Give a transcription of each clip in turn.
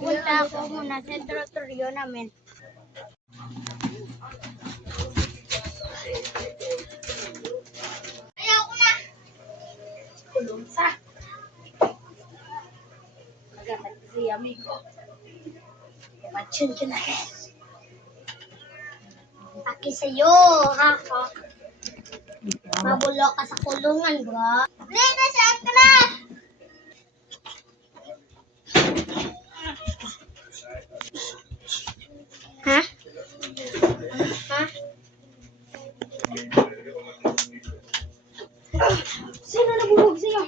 pupunta ako muna sa teritoryo namin. Ayaw ko na! Kulong sa. Nagatat si amigo. Matsun ka na eh. Aki sa'yo, ha? Mabulok ka sa kulungan, bro. Lena, saan ka na? Ha? Ha? Sino nabubog sa'yo?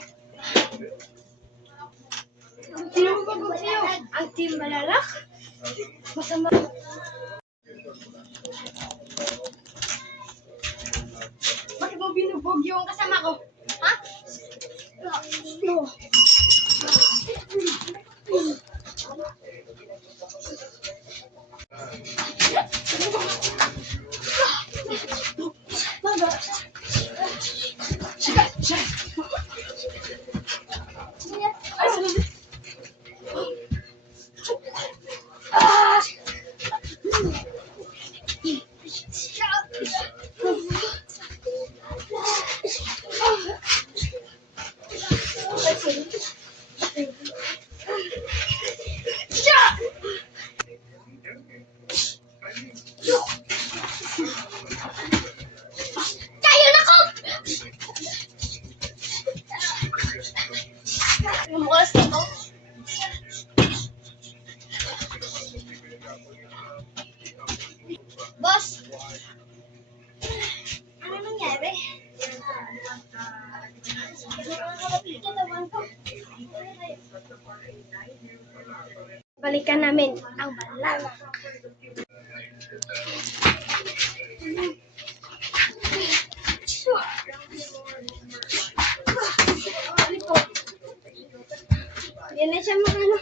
Sino nabubog sa'yo? Ang team malalak? Masama. Bakit mo binubog yung kasama ko? Ha? No. Kayo na ko! Yung oras na to? Boss! Ano nangyari? Balikan namin ang balalak. Yan na siya mga ano.